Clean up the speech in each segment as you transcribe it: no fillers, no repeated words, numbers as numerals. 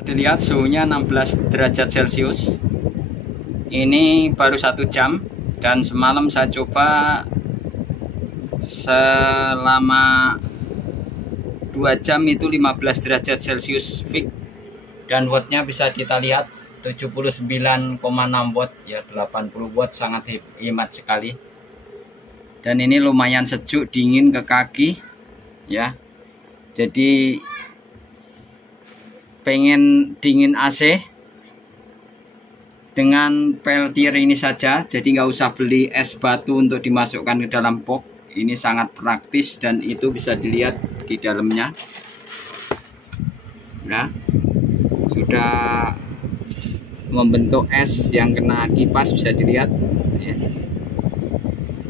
Dilihat suhunya 16 derajat Celcius. Ini baru 1 jam dan semalam saya coba selama 2 jam itu 15 derajat Celcius fix, dan wattnya bisa kita lihat 79,6 watt ya, 80 watt, sangat hemat sekali. Dan ini lumayan sejuk, dingin ke kaki ya. Jadi pengen dingin AC dengan Peltier ini saja, jadi nggak usah beli es batu untuk dimasukkan ke dalam box. Ini sangat praktis dan itu bisa dilihat di dalamnya. Nah, sudah membentuk es yang kena kipas, bisa dilihat ya.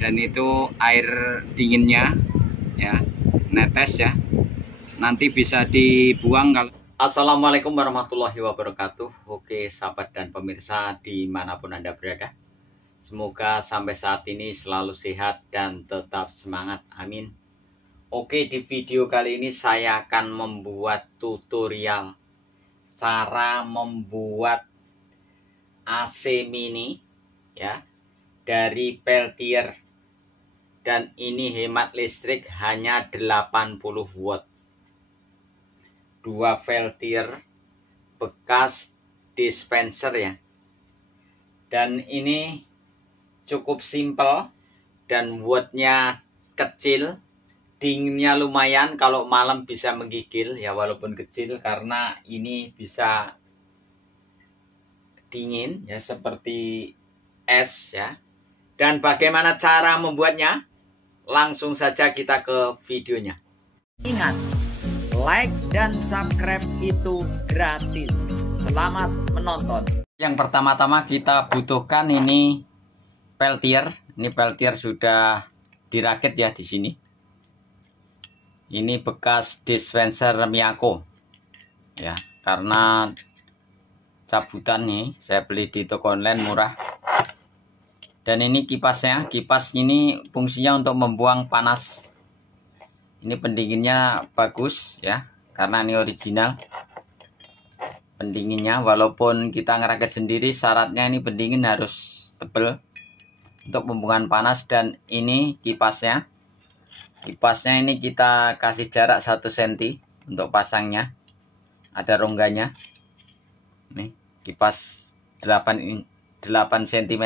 Dan itu air dinginnya ya, netes ya, nanti bisa dibuang kalau. Assalamualaikum warahmatullahi wabarakatuh. Oke sahabat dan pemirsa dimanapun Anda berada, semoga sampai saat ini selalu sehat dan tetap semangat, amin. Oke, di video kali ini saya akan membuat tutorial cara membuat AC mini ya, dari Peltier, dan ini hemat listrik hanya 80 watt. 2 Peltier bekas dispenser ya, dan ini cukup simple dan wattnya kecil, dinginnya lumayan, kalau malam bisa menggigil ya, walaupun kecil karena ini bisa dingin ya seperti es ya. Dan bagaimana cara membuatnya? Langsung saja kita ke videonya. Ingat, like dan subscribe itu gratis. Selamat menonton. Yang pertama-tama kita butuhkan ini Peltier. Ini Peltier sudah dirakit ya di sini. Ini bekas dispenser Miyako ya, karena cabutan nih, saya beli di toko online murah. Dan ini kipasnya. Kipas ini fungsinya untuk membuang panas. Ini pendinginnya bagus ya, karena ini original pendinginnya. Walaupun kita ngerakit sendiri, syaratnya ini pendingin harus tebal untuk pembuangan panas. Dan ini kipasnya. Kipasnya ini kita kasih jarak 1 cm untuk pasangnya. Ada rongganya. Nih, kipas 8 cm.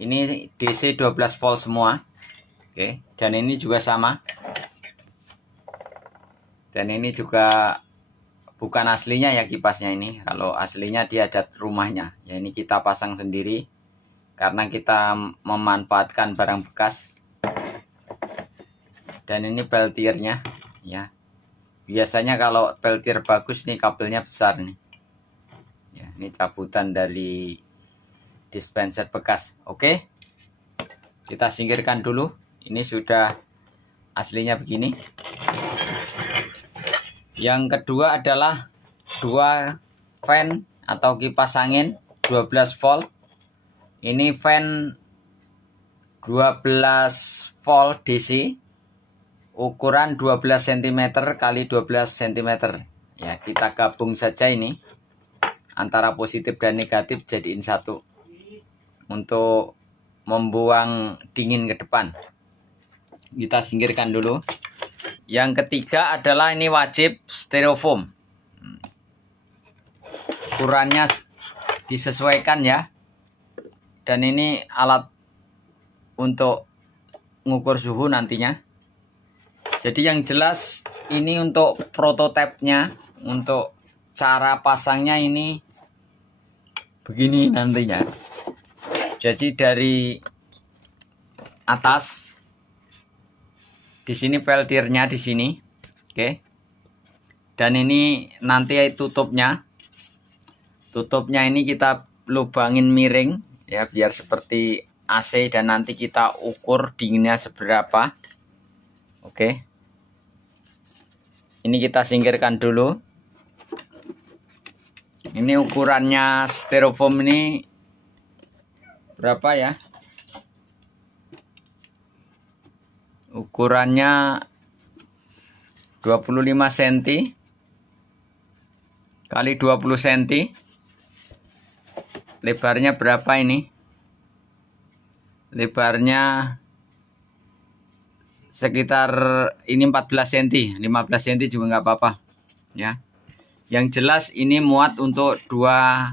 Ini DC 12 volt semua. Oke, dan ini juga sama. Dan ini juga bukan aslinya ya kipasnya ini. Kalau aslinya dia ada rumahnya. Ya, ini kita pasang sendiri karena kita memanfaatkan barang bekas. Dan ini Peltiernya ya. Biasanya kalau Peltier bagus nih kabelnya besar nih. Ya, ini cabutan dari dispenser bekas. Oke. Kita singkirkan dulu. Ini sudah aslinya begini. Yang kedua adalah 2 fan atau kipas angin 12 volt. Ini fan 12 volt DC, ukuran 12 cm kali 12 cm. Ya, kita gabung saja ini antara positif dan negatif, jadiin satu untuk membuang dingin ke depan. Kita singkirkan dulu. Yang ketiga adalah ini wajib styrofoam. Ukurannya disesuaikan ya. Dan ini alat untuk mengukur suhu nantinya. Jadi yang jelas ini untuk prototipenya, untuk cara pasangnya ini begini nantinya. Jadi dari atas, di sini Peltiernya di sini, oke. Dan ini nanti tutupnya. Tutupnya ini kita lubangin miring ya, biar seperti AC, dan nanti kita ukur dinginnya seberapa. Oke. Ini kita singkirkan dulu. Ini ukurannya styrofoam ini berapa ya? Ukurannya 25 cm kali 20 cm. Lebarnya berapa ini? Lebarnya sekitar ini 14 cm, 15 cm juga nggak apa-apa ya. Yang jelas ini muat untuk 2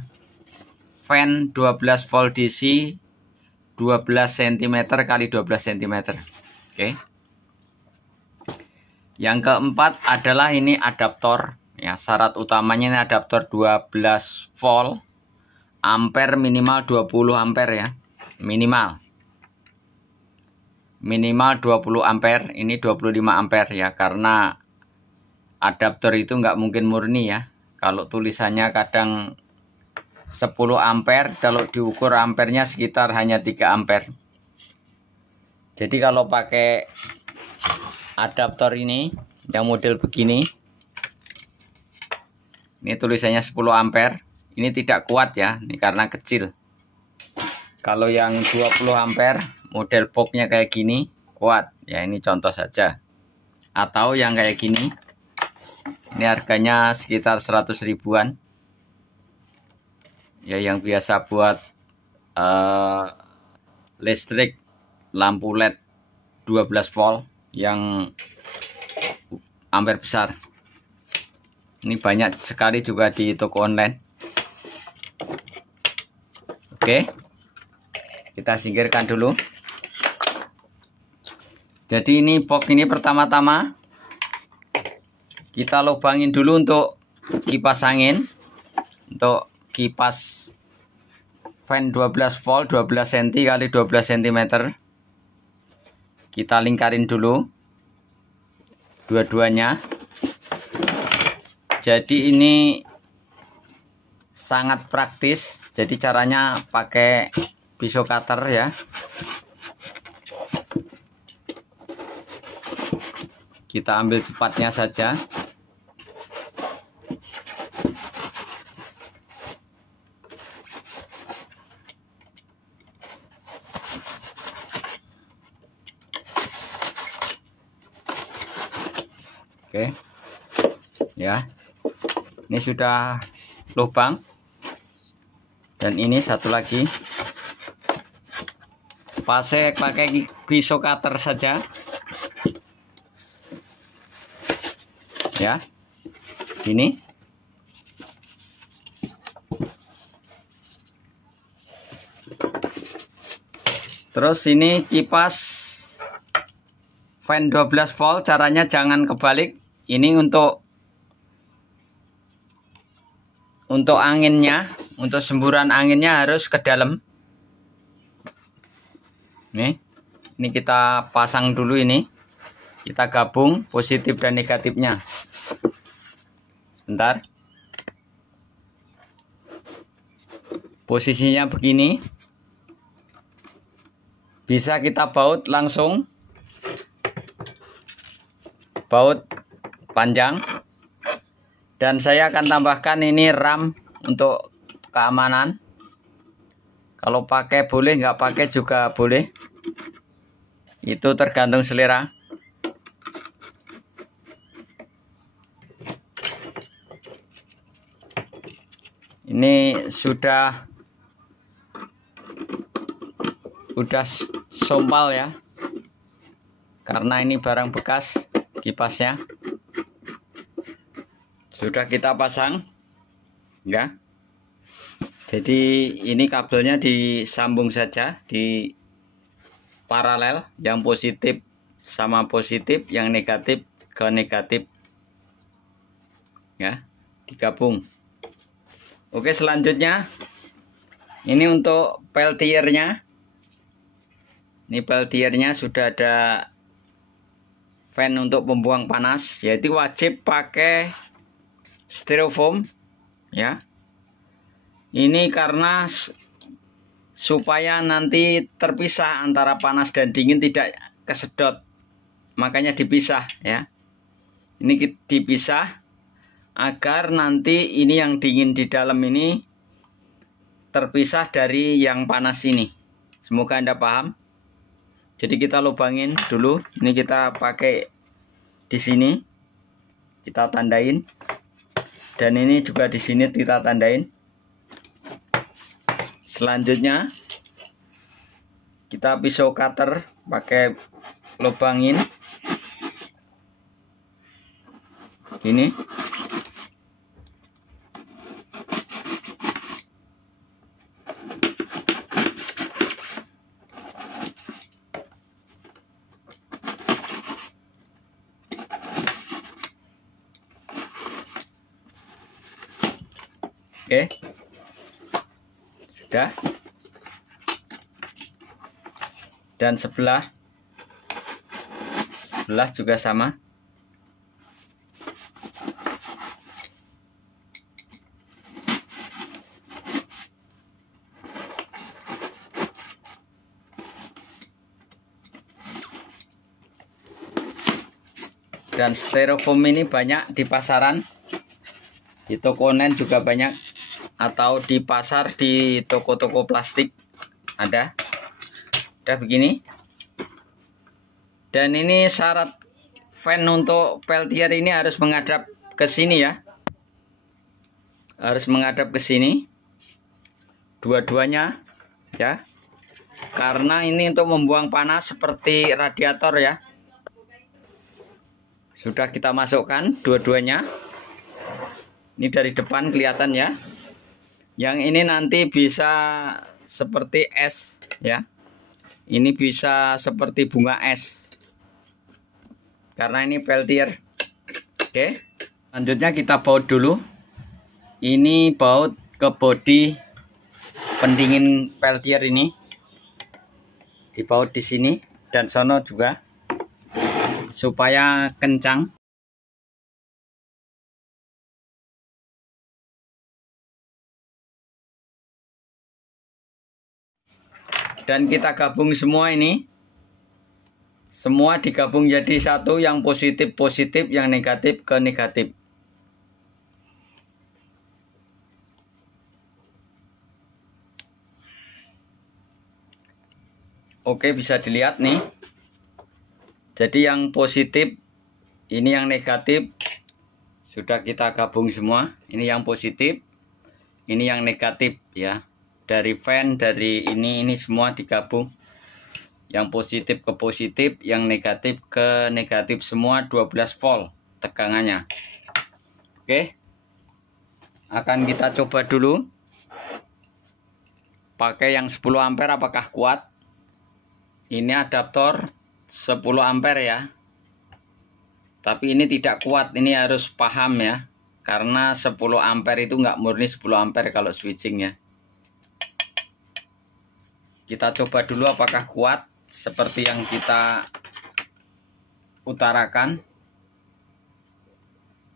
fan 12 volt DC 12 cm kali 12 cm. Oke. Yang keempat adalah ini adaptor ya. Syarat utamanya ini adaptor 12 volt, ampere minimal 20 ampere ya. Minimal 20 ampere, ini 25 ampere ya, karena adaptor itu nggak mungkin murni ya. Kalau tulisannya kadang 10 ampere, kalau diukur ampernya sekitar hanya 3 ampere. Jadi kalau pakai adaptor ini yang model begini, ini tulisannya 10 ampere, ini tidak kuat ya, ini karena kecil. Kalau yang 20 ampere model boxnya kayak gini kuat ya, ini contoh saja. Atau yang kayak gini, ini harganya sekitar 100 ribuan ya, yang biasa buat listrik lampu LED 12 volt yang ampere besar. Ini banyak sekali juga di toko online. Oke, kita singkirkan dulu. Jadi ini box ini pertama-tama kita lubangin dulu untuk kipas angin, untuk kipas fan 12 volt 12 cm kali 12 cm. Kita lingkarin dulu dua-duanya. Jadi ini sangat praktis. Jadi caranya pakai pisau cutter ya. Kita ambil cepatnya saja. Oke. Ya. Ini sudah lubang. Dan ini satu lagi. Pakai pisau cutter saja. Ya. Ini. Terus ini kipas fan 12 volt, caranya jangan kebalik. Ini untuk anginnya, untuk semburan anginnya harus ke dalam. Nih, ini kita pasang dulu ini. Kita gabung positif dan negatifnya. Sebentar. Posisinya begini. Bisa kita baut langsung. Baut panjang. Dan saya akan tambahkan ini RAM untuk keamanan. Kalau pakai boleh, nggak pakai juga boleh. Itu tergantung selera. Ini sudah sompal ya. Karena ini barang bekas kipasnya. Sudah kita pasang. Ya. Jadi ini kabelnya disambung saja di paralel, yang positif sama positif, yang negatif ke negatif. Ya, digabung. Oke, selanjutnya ini untuk peltiernya. Ini peltiernya sudah ada fan untuk pembuang panas, yaitu wajib pakai styrofoam ya. Ini karena supaya nanti terpisah antara panas dan dingin, tidak kesedot, makanya dipisah ya. Ini dipisah agar nanti ini yang dingin di dalam ini terpisah dari yang panas ini. Semoga Anda paham. Jadi kita lubangin dulu. Ini kita pakai di sini. Kita tandain. Dan ini juga di sini kita tandain. Selanjutnya kita pisau cutter pakai lubangin ini. Oke, sudah. Dan sebelah juga sama. Dan styrofoam ini banyak di pasaran, di toko online juga banyak, atau di pasar, di toko-toko plastik ada. Udah begini. Dan ini syarat fan untuk peltier ini harus menghadap ke sini ya. Harus menghadap ke sini. Dua-duanya ya. Karena ini untuk membuang panas seperti radiator ya. Sudah kita masukkan dua-duanya. Ini dari depan kelihatan ya. Yang ini nanti bisa seperti es ya. Ini bisa seperti bunga es. Karena ini peltier. Oke. Selanjutnya kita baut dulu. Ini baut ke bodi pendingin peltier ini. Dibaut di sini dan sono juga supaya kencang. Dan kita gabung semua ini. Semua digabung jadi satu, yang positif positif, yang negatif ke negatif. Oke, bisa dilihat nih. Jadi yang positif, ini yang negatif. Sudah kita gabung semua. Ini yang positif, ini yang negatif ya. Dari fan, dari ini semua digabung. Yang positif ke positif, yang negatif ke negatif, semua 12 volt tegangannya. Oke. Akan kita coba dulu. Pakai yang 10 ampere apakah kuat? Ini adaptor 10 ampere ya. Tapi ini tidak kuat, ini harus paham ya. Karena 10 ampere itu nggak murni 10 ampere kalau switching ya. Kita coba dulu apakah kuat seperti yang kita utarakan.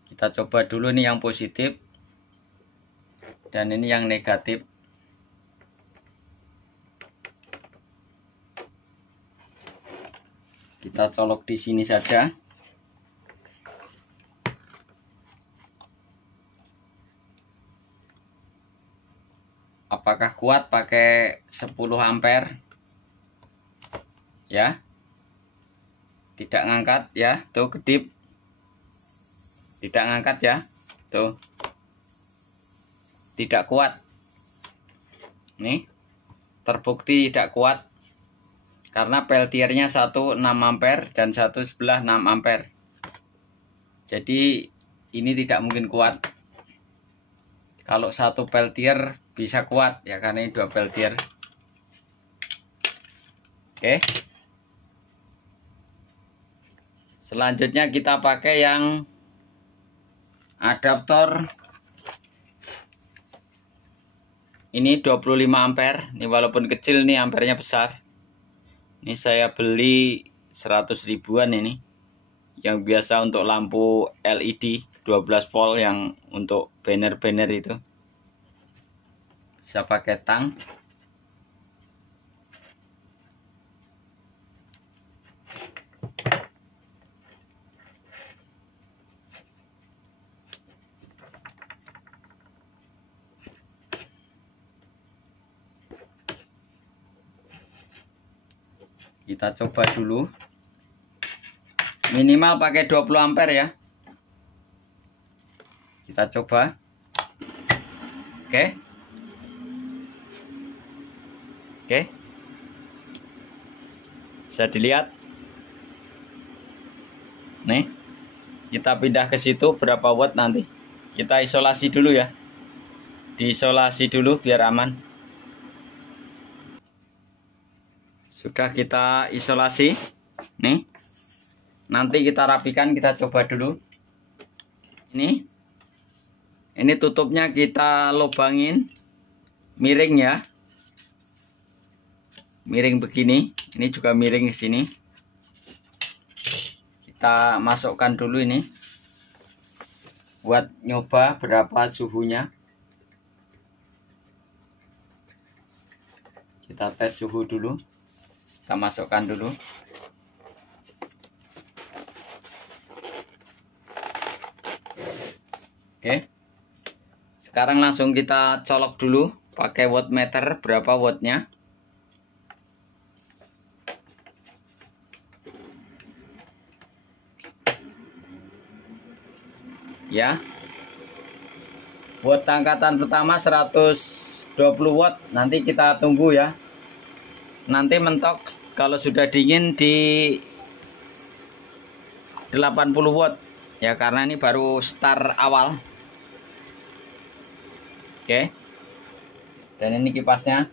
Kita coba dulu nih yang positif. Dan ini yang negatif. Kita colok di sini saja. Apakah kuat pakai 10 ampere? Ya. Tidak ngangkat ya, tuh kedip. Tidak ngangkat ya. Tuh. Tidak kuat. Nih. Terbukti tidak kuat. Karena peltiernya 1 6 ampere dan satu sebelah 6 ampere. Jadi ini tidak mungkin kuat. Kalau satu peltier bisa kuat ya, karena ini 2 peltier. Oke. Selanjutnya kita pakai yang adaptor. Ini 25 ampere. Ini walaupun kecil nih, ampernya besar. Ini saya beli 100 ribuan ini. Yang biasa untuk lampu LED 12 volt yang untuk banner-banner itu. Bisa pakai tang. Kita coba dulu. Minimal pakai 20 ampere ya. Kita Kita coba. Oke. Bisa dilihat. Nih. Kita pindah ke situ berapa watt nanti. Kita isolasi dulu ya. Diisolasi dulu biar aman. Sudah kita isolasi. Nih. Nanti kita rapikan, kita coba dulu. Ini tutupnya kita lubangin miring ya. Miring begini. Ini juga miring ke sini. Kita masukkan dulu ini. Buat nyoba berapa suhunya. Kita tes suhu dulu. Kita masukkan dulu. Oke. Sekarang langsung kita colok dulu pakai wattmeter berapa wattnya. Ya. Watt angkatan pertama 120 watt. Nanti kita tunggu ya. Nanti mentok kalau sudah dingin di 80 watt. Ya karena ini baru start awal. Oke. Dan ini kipasnya.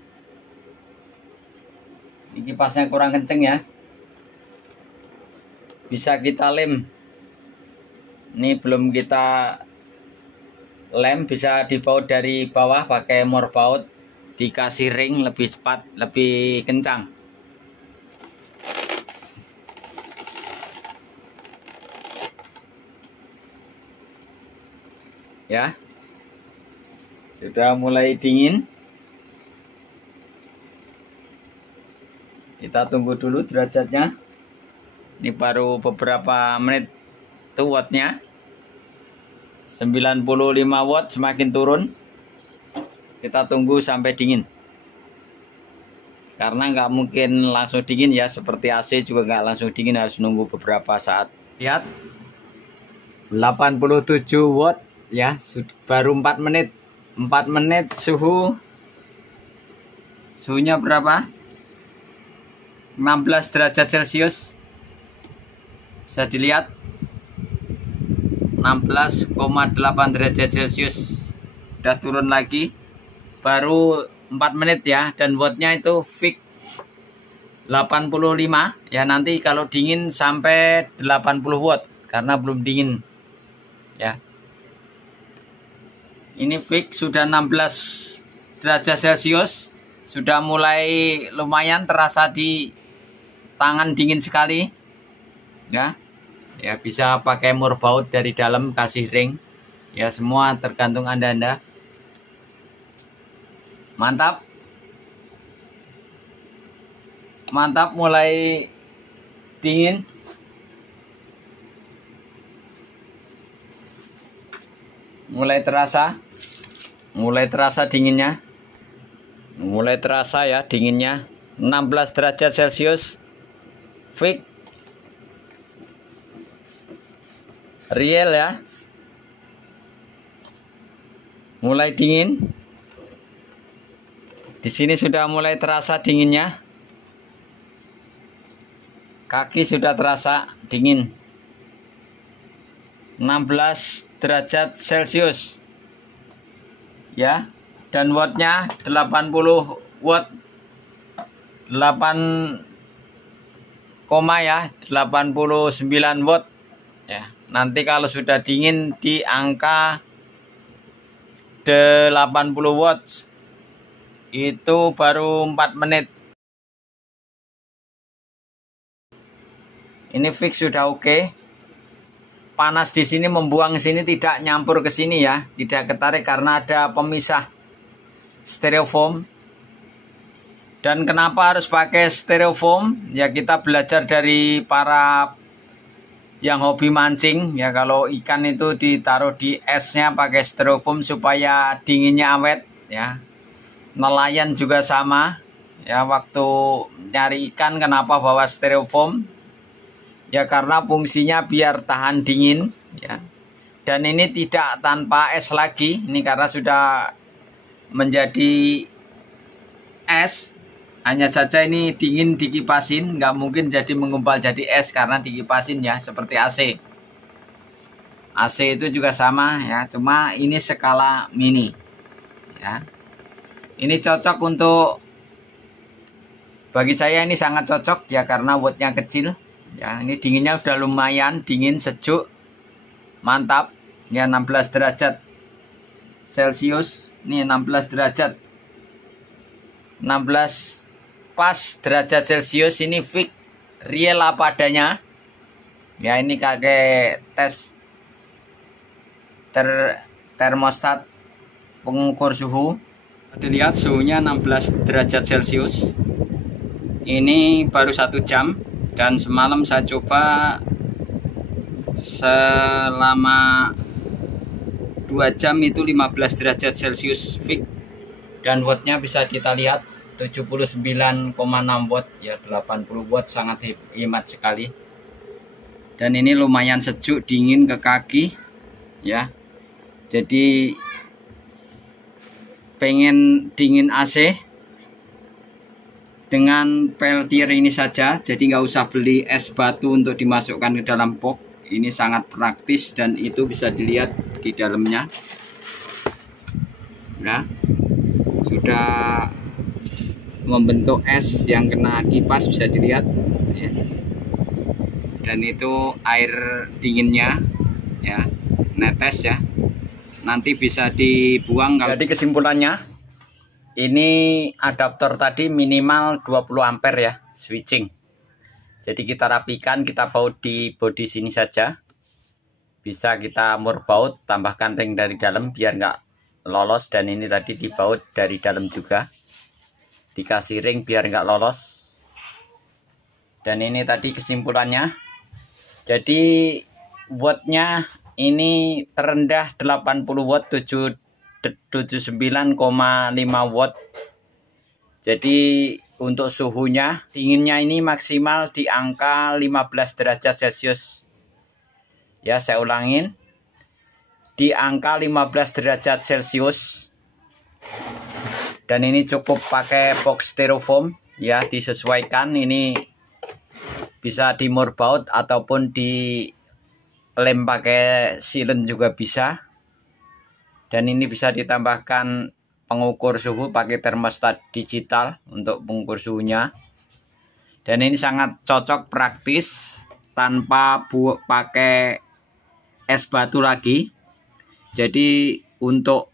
Ini kipasnya kurang kenceng ya. Bisa kita lem. Ini belum kita lem, bisa dibaut dari bawah pakai morbaut. Dikasih ring lebih cepat, lebih kencang. Ya. Sudah mulai dingin. Kita tunggu dulu derajatnya. Ini baru beberapa menit tuh wattnya. 95 watt, semakin turun. Kita tunggu sampai dingin. Karena nggak mungkin langsung dingin ya. Seperti AC juga nggak langsung dingin, harus nunggu beberapa saat. Lihat. 87 watt ya. Baru 4 menit. 4 menit suhunya berapa? 16 derajat Celcius. Bisa dilihat 16,8 derajat Celcius. Udah turun lagi. Baru 4 menit ya. Dan wattnya itu fix 85. Ya nanti kalau dingin sampai 80 watt. Karena belum dingin. Ya. Ini fix sudah 16 derajat Celcius. Sudah mulai lumayan terasa di tangan, dingin sekali. Ya. Ya bisa pakai morbaut dari dalam, kasih ring. Ya semua tergantung Anda. Mantap. Mantap, mulai dingin. Mulai terasa dinginnya. Mulai terasa ya dinginnya. 16 derajat Celcius. Fix. Real ya. Mulai dingin. Di sini sudah mulai terasa dinginnya. Kaki sudah terasa dingin. 16 derajat Celcius. Ya, dan wattnya 80 watt. 89 watt. Ya. Nanti kalau sudah dingin di angka 80 watts. Itu baru 4 menit. Ini fix sudah oke. Panas di sini membuang sini, tidak nyampur ke sini ya. Tidak ketarik karena ada pemisah styrofoam. Dan kenapa harus pakai styrofoam? Ya kita belajar dari para yang hobi mancing ya, kalau ikan itu ditaruh di esnya pakai styrofoam supaya dinginnya awet ya. Nelayan juga sama ya, waktu nyari ikan kenapa bawa styrofoam ya, karena fungsinya biar tahan dingin ya, Dan ini tidak tanpa es lagi, ini karena sudah menjadi es. Hanya saja ini dingin dikipasin, nggak mungkin jadi menggumpal jadi es karena dikipasin ya, seperti AC. AC itu juga sama ya, cuma ini skala mini ya. Ini cocok untuk, bagi saya ini sangat cocok ya karena wattnya kecil ya. Ini dinginnya udah lumayan dingin, sejuk, mantap ya. 16 derajat Celcius, ini 16 derajat, 16 pas derajat Celcius, ini fix real apa adanya ya. Ini kakek tes termostat pengukur suhu. Dilihat suhunya 16 derajat Celcius. Ini baru 1 jam dan semalam saya coba selama 2 jam itu 15 derajat Celcius fix, dan wattnya bisa kita lihat 79,6 watt ya, 80 watt, sangat hemat sekali. Dan ini lumayan sejuk, dingin ke kaki ya. Jadi pengen dingin AC dengan peltier ini saja, jadi nggak usah beli es batu untuk dimasukkan ke dalam box. Ini sangat praktis dan itu bisa dilihat di dalamnya ya, sudah membentuk es yang kena kipas, bisa dilihat ya. Dan itu air dinginnya ya, netes ya, nanti bisa dibuang. Jadi kesimpulannya, ini adaptor tadi minimal 20 ampere ya, switching. Jadi kita rapikan, kita baut di bodi sini saja. Bisa kita mur baut, tambahkan ring dari dalam biar nggak lolos. Dan ini tadi dibaut dari dalam juga, dikasih ring biar nggak lolos. Dan ini tadi kesimpulannya. Jadi wattnya ini terendah 80 watt, 79,5 watt. Jadi untuk suhunya, dinginnya ini maksimal di angka 15 derajat Celcius ya. Saya ulangin, di angka 15 derajat Celcius. Dan ini cukup pakai box styrofoam ya, disesuaikan. Ini bisa di mur baut ataupun di lem pakai silen juga bisa. Dan ini bisa ditambahkan pengukur suhu pakai termostat digital untuk pengukur suhunya. Dan ini sangat cocok, praktis, tanpa pakai es batu lagi. Jadi untuk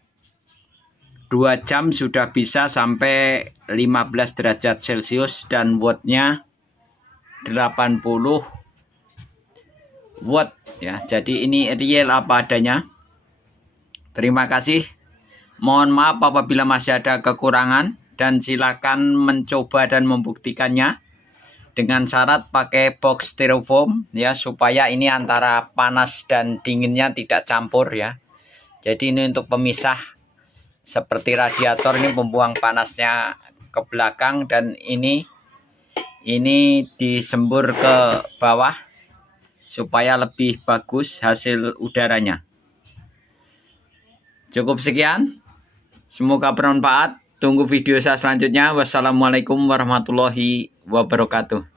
2 jam sudah bisa sampai 15 derajat Celcius dan wattnya 80 watt ya. Jadi ini real apa adanya. Terima kasih. Mohon maaf apabila masih ada kekurangan, dan silakan mencoba dan membuktikannya dengan syarat pakai box styrofoam ya, supaya ini antara panas dan dinginnya tidak campur ya. Jadi ini untuk pemisah, seperti radiator ini pembuang panasnya ke belakang, dan ini disembur ke bawah supaya lebih bagus hasil udaranya. Cukup sekian, semoga bermanfaat. Tunggu video saya selanjutnya. Wassalamualaikum warahmatullahi wabarakatuh.